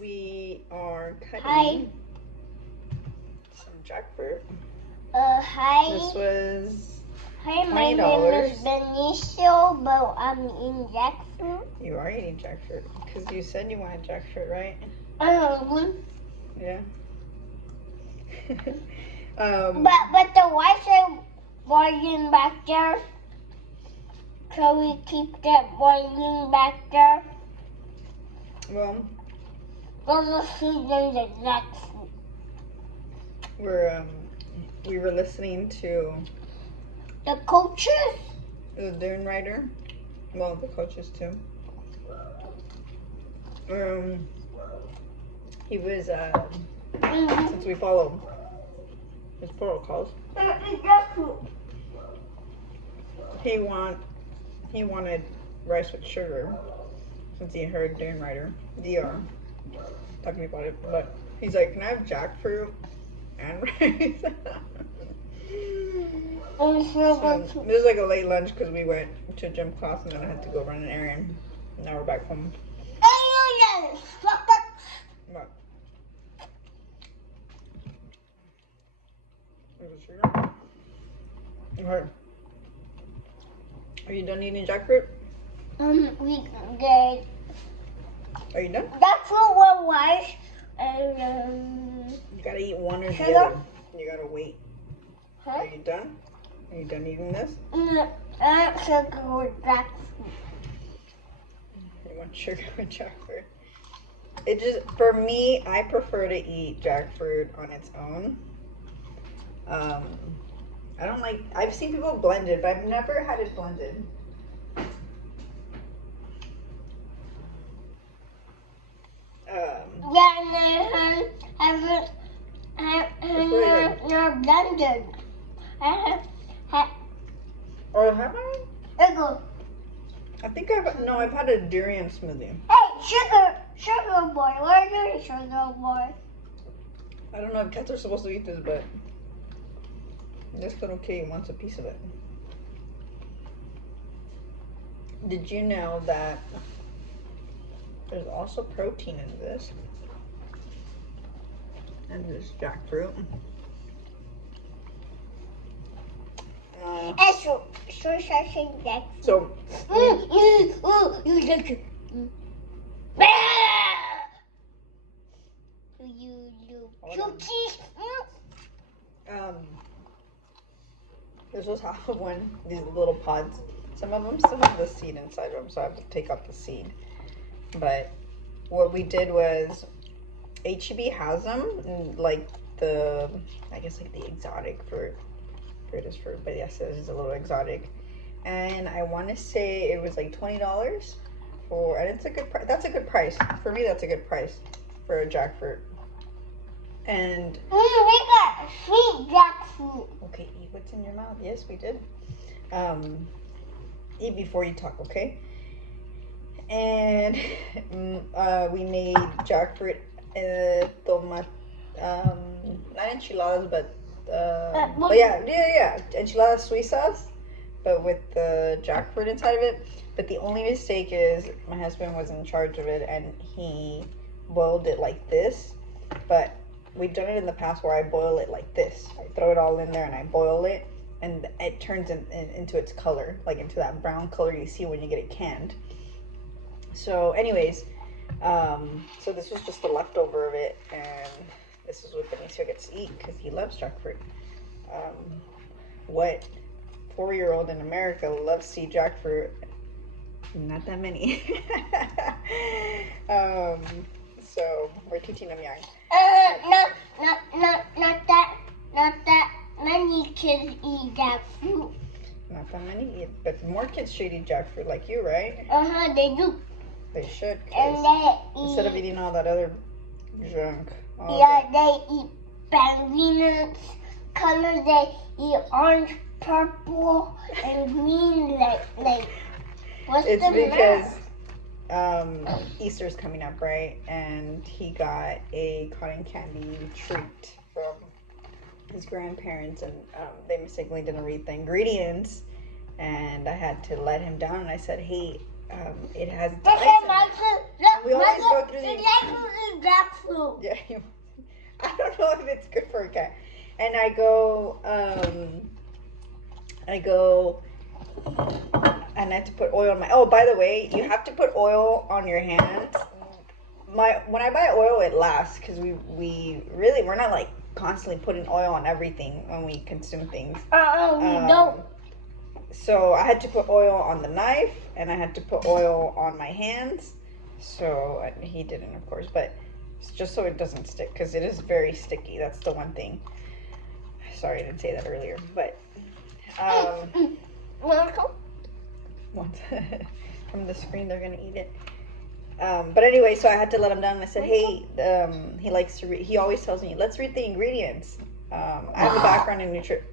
We are cutting some jackfruit. Hi. This was Hi, my $20. name is Benicio, but I'm eating jackfruit. You are eating jackfruit because you said you wanted jackfruit, right? Yeah. But the whites are boiling back there. Can we keep that boiling back there? Well, Those are seeds in the jackfruit. we were listening to The coaches? the Duriarider. Well, the coaches too. He was since we follow his protocols. He wanted rice with sugar since he heard Duriarider DR talking about it. But he's like, "Can I have jackfruit and rice?" So, this is like a late lunch because we went to gym class and then I had to go run an errand. Now we're back home. What? Is it sugar? Okay. Are you done eating jackfruit? We did. Are you done? Jackfruit with rice and You gotta eat one or the sugar? other. You gotta wait. Huh? Are you done? Are you done eating this? Sugar with jackfruit. You want sugar with jackfruit? It just, for me, I prefer to eat jackfruit on its own. I don't like, I've seen people blend it, but I've never had it blended. Yeah, and I haven't blended. Or have I? Go. I think I've had a durian smoothie. Hey, sugar boy, where's your sugar boy? I don't know if cats are supposed to eat this, but this little kitty wants a piece of it. Did you know that there's also protein in this? And this jackfruit. So you like it. this was half of one, these little pods. Some of them still have the seed inside of them, so I have to take out the seed. But what we did was, HEB has them, and like I guess like the exotic fruit. Fruit, but yes, it is a little exotic. And I want to say it was like $20 for, and it's a good price. That's a good price for me. That's a good price for a jackfruit. And we got sweet jackfruit. Okay, eat what's in your mouth. Yes, we did. Eat before you talk, okay? And we made jackfruit tomat, not enchiladas, but yeah, enchiladas soy sauce, but with the jackfruit inside of it. But the only mistake is my husband was in charge of it and he boiled it like this. But we've done it in the past where I boil it like this. I throw it all in there and I boil it, and it turns into its color, like into that brown color you see when you get it canned. So anyways, so this was just the leftover of it, and this is what Benicio gets to eat because he loves jackfruit. What 4-year-old in America loves to eat jackfruit? Not that many. So we're teaching them young. Not that many kids eat jackfruit. Not that many, but more kids should eat jackfruit like you, right? They do. They should, And they instead of eating all that other junk. They eat bananas, colors. They eat orange, purple, and green. Like what's it's the because Easter's coming up, right? And he got a cotton candy treat from his grandparents, and they mistakenly didn't read the ingredients, and I had to let him down. And I said, "Hey, it has dyes in it." We always go through the eat jackfruit. Yeah, I don't know if it's good for a cat. And I go, and I have to put oil on my. Oh, by the way, you have to put oil on your hands. When I buy oil, it lasts because we're not like constantly putting oil on everything when we consume things. We don't. So I had to put oil on the knife, and I had to put oil on my hands. So he didn't, of course, but it's just so it doesn't stick because it is very sticky. That's the one thing. Sorry, I didn't say that earlier, but once from the screen they're gonna eat it. But anyway, so I had to let him down, and I said, hey, he likes to read. He always tells me, let's read the ingredients. I have a background in nutrition.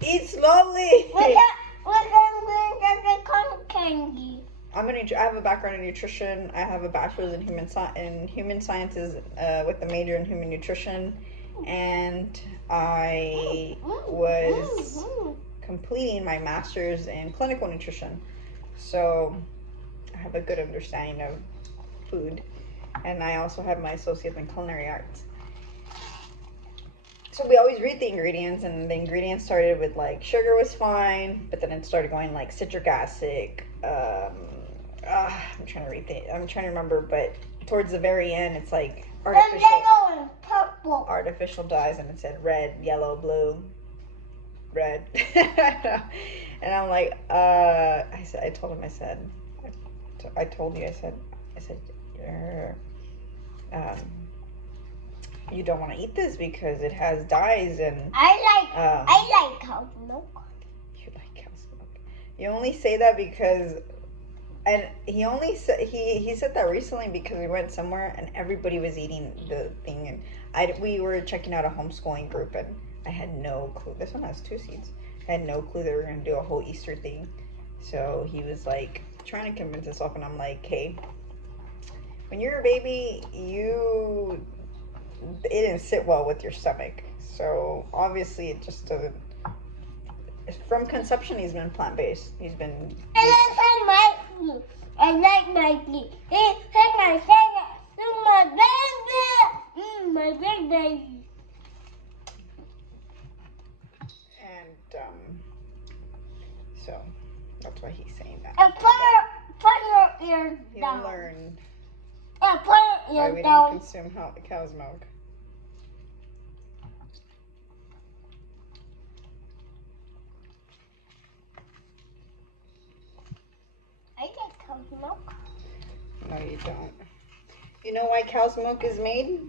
Eat slowly. What ingredients does it contain? I have a background in nutrition. I have a bachelor's in human sciences with a major in human nutrition, and I was completing my master's in clinical nutrition. So I have a good understanding of food, and I also have my associate in culinary arts. So we always read the ingredients, and the ingredients started with like sugar was fine, but then it started going like citric acid. I'm trying to remember, but towards the very end, it's like Yellow and purple. artificial dyes, and it said red, yellow, blue, red. And I'm like, I told him, I said, you don't want to eat this because it has dyes and. I like cow's milk. You like cow's milk. You only say that because, and he said that recently because we went somewhere and everybody was eating the thing, and we were checking out a homeschooling group, and I had no clue. This one has 2 seeds. I had no clue they were gonna do a whole Easter thing. So he was like trying to convince us off, and I'm like, hey, when you're a baby, it didn't sit well with your stomach. So obviously it just doesn't. From conception, he's been plant-based. He's been. I like my food. My baby. And so that's why he's saying that. And put your ears down. He'll learn And put your why ears we down. don't consume cow's milk. I like cow's milk. No, you don't. You know why cow's milk is made?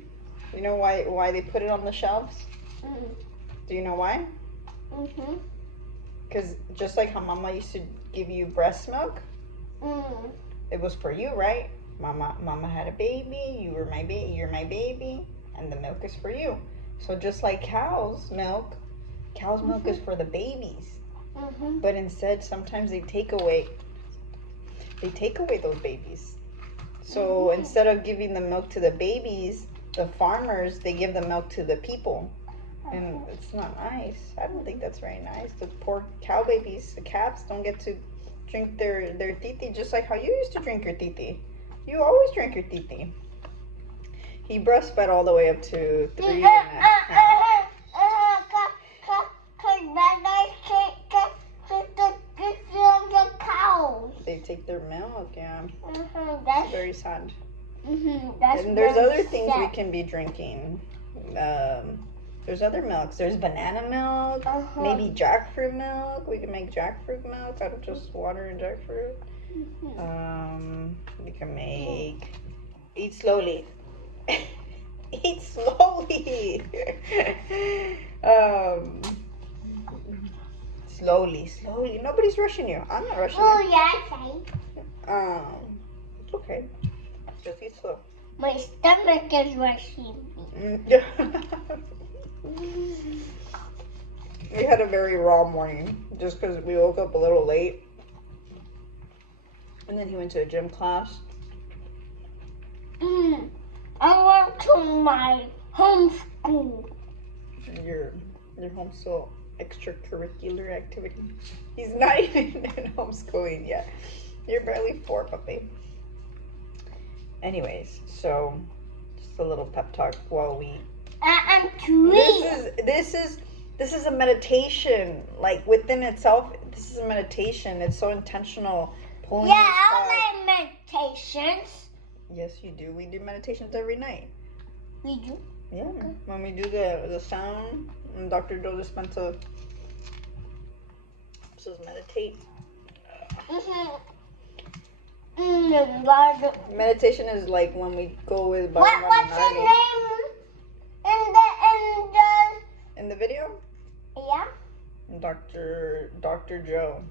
You know why they put it on the shelves? Do you know why? Because just like how Mama used to give you breast milk, it was for you, right? Mama had a baby. You're my baby, and the milk is for you. So just like cow's milk is for the babies. But instead, sometimes they take away those babies. So instead of giving the milk to the babies, the farmers, they give the milk to the people. And it's not nice. I don't think that's very nice. The poor cow babies, the calves, don't get to drink their titi just like how you used to drink your titi. You always drank your titi. He breastfed all the way up to 3 and a half. They take their milk, yeah. That's very sad. And there's other things we can be drinking. There's other milks. There's banana milk, maybe jackfruit milk. We can make jackfruit milk out of just water and jackfruit. We can make. Eat slowly. Eat slowly. Slowly. Nobody's rushing you. I'm not rushing you. Oh, yeah, It's okay. Just eat slow. my stomach is rushing me. We had a very raw morning just because we woke up a little late. And then he went to a gym class. I went to my homeschool. Your homeschool extracurricular activity. He's not even in homeschooling yet. You're barely 4, puppy. Anyways, so just a little pep talk while we. I'm trees. This is a meditation. Like within itself, this is a meditation. It's so intentional. Pulling. Yeah, I like meditations. Yes, you do. We do meditations every night. We do. Yeah, okay. When we do the sound, and Dr. Joe Dispenza says meditate. Meditation is like when we go with. What's your name in the video? Yeah. Dr. Joe.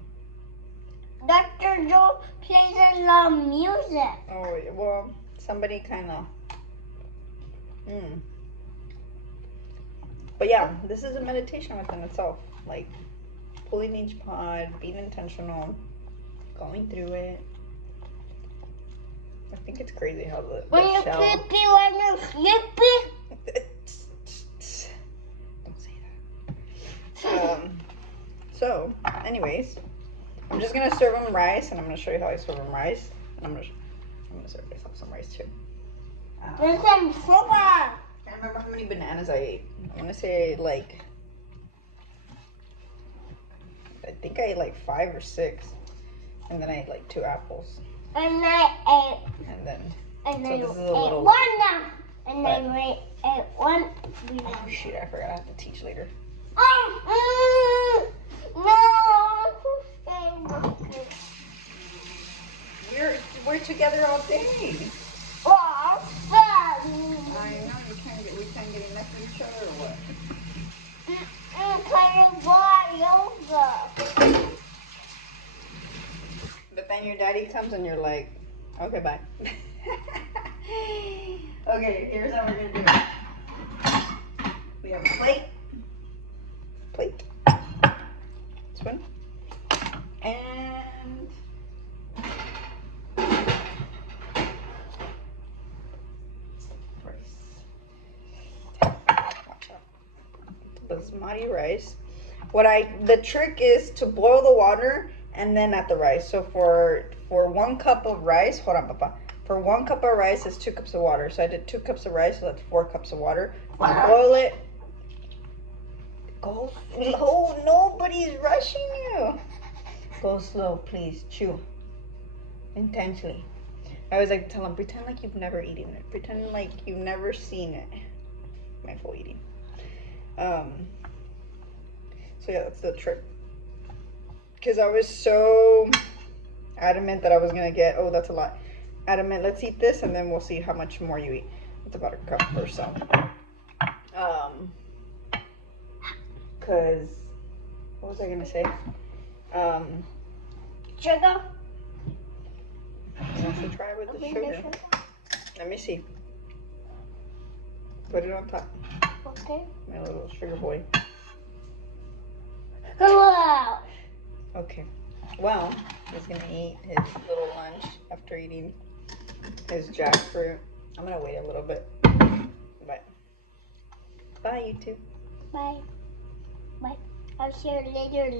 Dr. Joe plays a lot of music. Oh well, somebody kind of. But yeah, this is a meditation within itself. Like pulling each pod, being intentional, going through it. I think it's crazy how the when you're shell... sleepy, when you're sleepy. Don't say that. So, anyways, I'm just gonna serve them rice, and I'm gonna show you how I serve them rice. And I'm gonna serve myself some rice too. There's some sugar. I can't remember how many bananas I ate. I'm gonna say like, I think I ate like 5 or 6, and then I ate like 2 apples. And I ate. And then. And so then this is a ate little. One now. And then we ate one. Oh shoot! I forgot I have to teach later. No. We're together all day. Oh, I know we can't get enough of each other or what? Yoga. But then your daddy comes and you're like, okay, bye. Okay, here's how we're gonna do it. We have a plate, spoon, and rice. Watch out. Basmati rice. The trick is to boil the water and then add the rice. So for 1 cup of rice, hold on, Papa. For 1 cup of rice is 2 cups of water. So I did 2 cups of rice, so that's 4 cups of water. Boil it. Go slow. Nobody's rushing you. Go slow, please. Chew. Intensely. I always like to tell them, pretend like you've never eaten it. Pretend like you've never seen it. Mindful eating. So yeah, that's the trick. Because I was so adamant that I was going to get, oh, that's a lot. Adamant, let's eat this and then we'll see how much more you eat. It's about 1 cup or so. Because, what was I going to say? Sugar. You want to try with the sugar? Let me see. Put it on top. Okay. My little sugar boy. Wow. Okay. Well, he's going to eat his little lunch after eating his jackfruit. I'm going to wait a little bit. But bye, you two. Bye. Bye. I'll see you later.